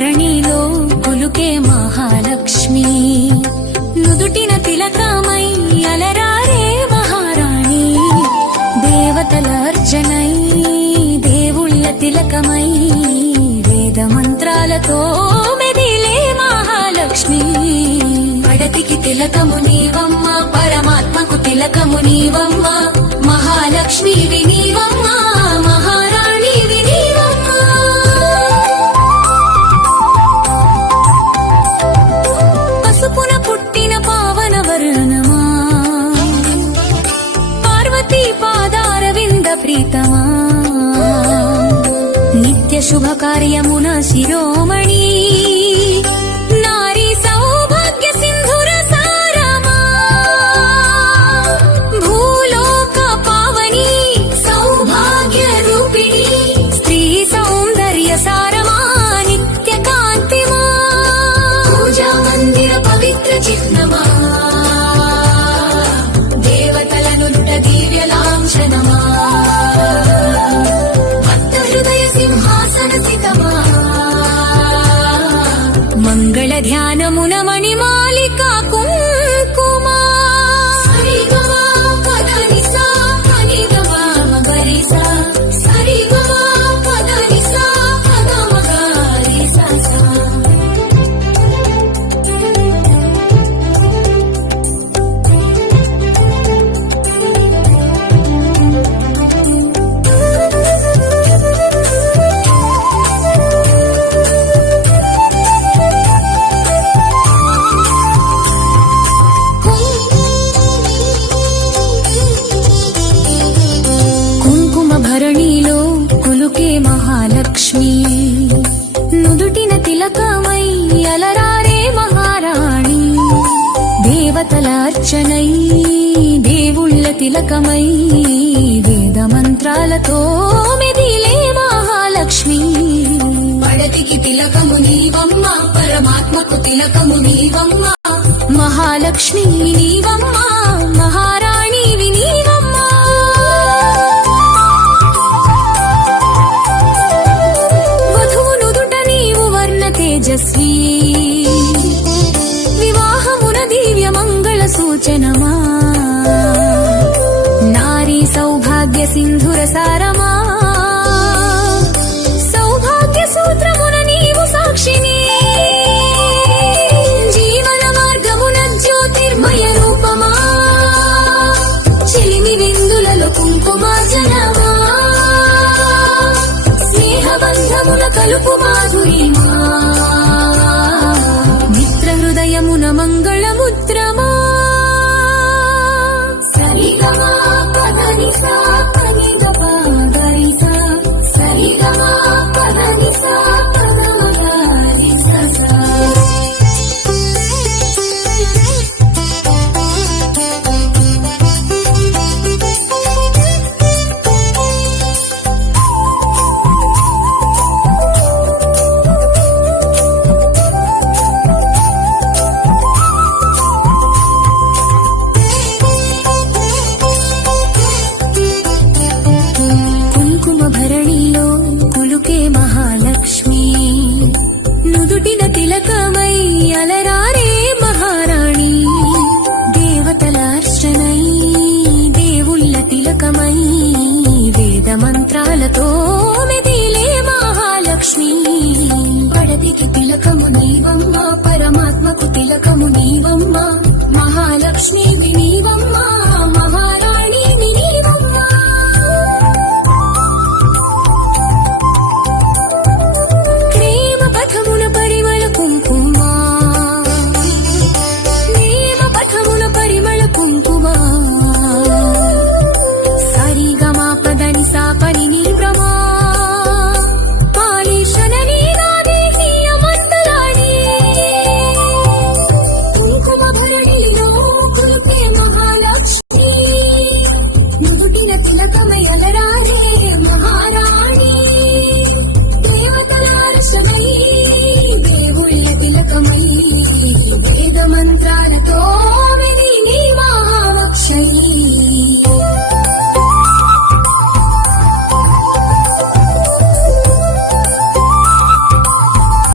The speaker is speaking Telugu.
భరణిలో కొలుకే మహాలక్ష్మి నుదుటిన తిలకమై అలరారే మహారాణి దేవతల అర్చనై దేవుళ్ళ తిలకమై వేద మంత్రాలతో మెదిలే మహాలక్ష్మి పడతికి తిలకము నీవమ్మ పరమాత్మకు తిలకము నీవమ్మ మహాలక్ష్మి వినీవమ్మ మహారాణి వినీవమ్మ పసుపున పుట్టిన పావన వర్ణమా పార్వతీ పాదార వింద ప్రీతమా నిత్య శుభ కార్యమున శిరోమణి నారీ సౌభాగ్య సింధుర సారమా భూలోక పావని సౌభాగ్య రూపిణి స్త్రీ సౌందర్య సారమా నిత్య కాంతిమా పూజా మందిర పవిత్ర చిహ్నమా దేవతలను నుట దివ్య లాంఛనమా మంగళ ధ్యానమున మణిమాలిక కుంకుమా సరిగమా పదనిసా పనిగమా మగరిసా సరిగమా పదనిసా పదమగరిసా భరణిలో కులుకే మహాలక్ష్మి నుదుటిన తిలకమై అలరారే మహారాణి దేవతల అర్చనై దేవుళ్ళ తిలకమై వేద మంత్రాలతో మెదిలే మహాలక్ష్మి పడతికి తిలకము నీవమ్మ పరమాత్మకు తిలకము నీవమ్మ మహాలక్ష్మి నీవమ్మ మహారాణి వినీవమ్మ తేజస్వీ వివాహమున దివ్య మంగళ సూచనమా నారీ సౌభాగ్య సింధుర సారమా సౌభాగ్య సూత్రమున నీవు సాక్షిని జీవన మార్గమున జ్యోతిర్మయ రూపమా చిలిమి విందులలో కుంకుమార్జనమా స్నేహబంధమున కలుపు మాధురిమా హృదయమున మంగళముద్రమా సరిగమా పదనిసా పనిదపా గరిసా సరిగమా పదనిసా పదమగరిసా నుదుటిన తిలకమై అలరారే మహారాణి దేవతల అర్చనై దేవుళ్ళ తిలకమై వేద మంత్రాలతో మెదిలే మహాలక్ష్మి పడతికి తిలకము నీవమ్మ పరమాత్మకు తిలకము నీవమ్మ మహాలక్ష్మి